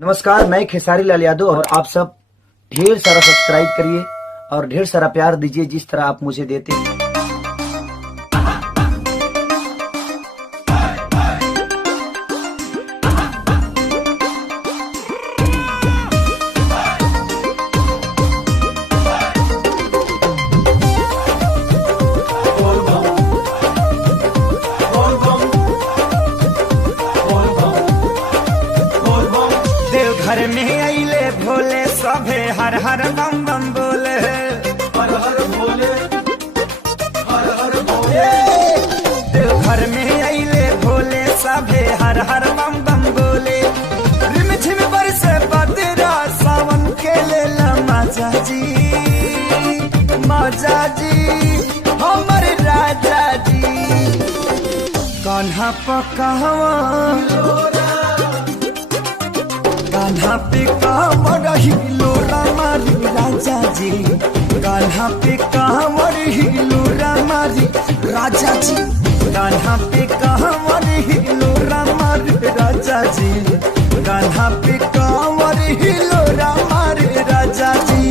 नमस्कार, मैं खेसारी लाल यादव और आप सब ढेर सारा सब्सक्राइब करिए और ढेर सारा प्यार दीजिए जिस तरह आप मुझे देते हैं। घर में आइले भोले सभे हर हर बम बम बोले, हर हर भोले, हर हर भोले। देव घर में आइले भोले सभे हर हर बम बम बोले। रिम झिम बरसे बदरा सावन के लेला माजा जी, माजा जी हमर राजा जी। कान्हा पकावा कान्हा पे कांवर हिलो रामारी राजा जी, कान्हा पे कांवर हिलो रामारी राजा जी, कान्हा पे कांवर हिलो रामारी राजा जी, कान्हा पे कांवर हिलो रामारी राजा जी।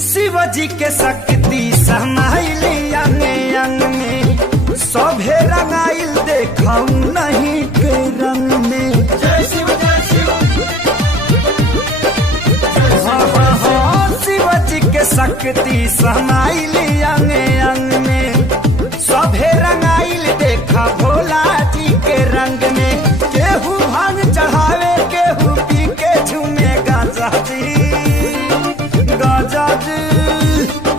शिवजी के शक्ति समाइली अंग अंग में, सभे रंगाइल देखऊ नहीं के रंग में। जय शिव जय शिव, शिवजी के शक्ति समाइली अंग अंग में, सभे रंगाइल देखा भोला जी के रंग में। केहू भांग चढ़ावे केहू पी के झूमे गाजा जी, गाजा जी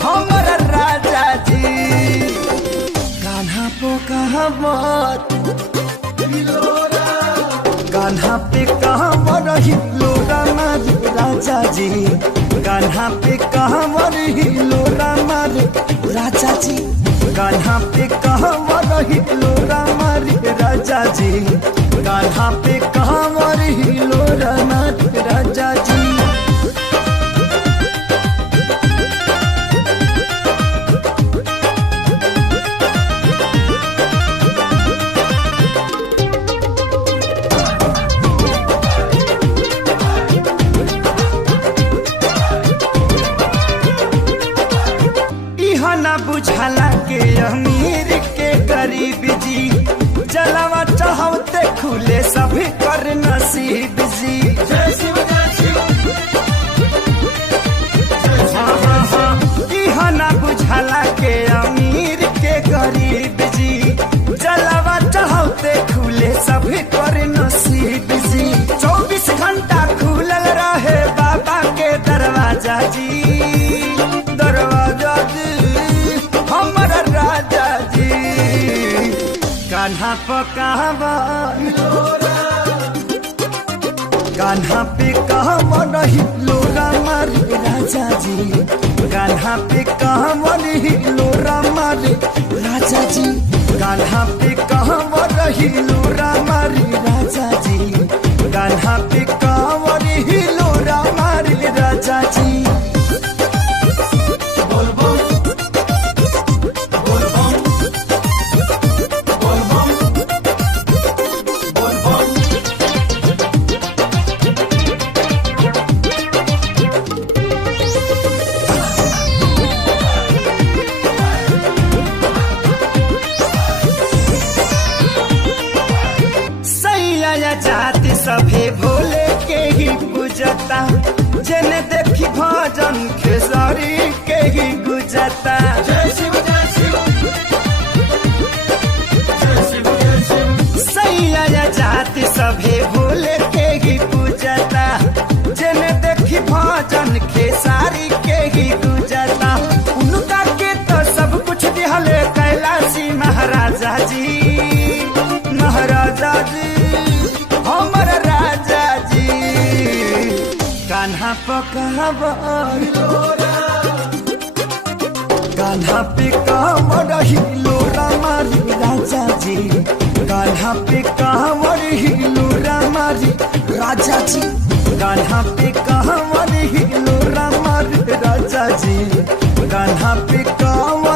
हमर राजा जी। कान्हा पो कहमत कान्हा पे कहवर हिलो रामारी राजा जी, कान्हा पे कहवर हिलो रामारी राजा जी, कान्हा पे कहवर हिलो रामारी राजा जी, कान्हा पे कहवर हिलो रामारी राजा जी। ना बुझाला के अमीर के गरीब जी, जलावा चाहते खुले सभी कर नसीब जी। जय शिव जय शिव, ना बुझाला के अमीर के गरीब जी, जलावा चाहते खुले सभी कर नसीब जी। 24 घंटा खुलल रहे बाबा के दरवाजा जी, दरवाजा जी हमर राजा जी। कान्हा पकावा कान्हा पे कहवर हिलो रामारी राजा जी, कान्हा पे कहवर हिलो रामारी राजा जी, कान्हा पे कहवर हिलो रामारी राजा जी, कान्हा पे कहवर हिलो रामारी राजा जी। जाति सभे भोले के ही पूजता, जेने देखी भजन खेसारी के ही गुजता। जय शिव जय शिव, जय शिव जय शिव। सैया जाति सभे भोले के ही पूजता, जेने देखी भजन खेसारी के ही गुजता। उनका के तो सब कुछ दिहले कैलाशी महाराजा जी, महाराजा जी हमर राजा जी। कान्हा पकावा कान्हा पे कांवर हिलो रामारी राजा जी, कान्हा पे कांवर हिलो रामारी राजा जी, कान्हा पे कांवर हिलो रामारी राजा जी, कान्हा पे कांवर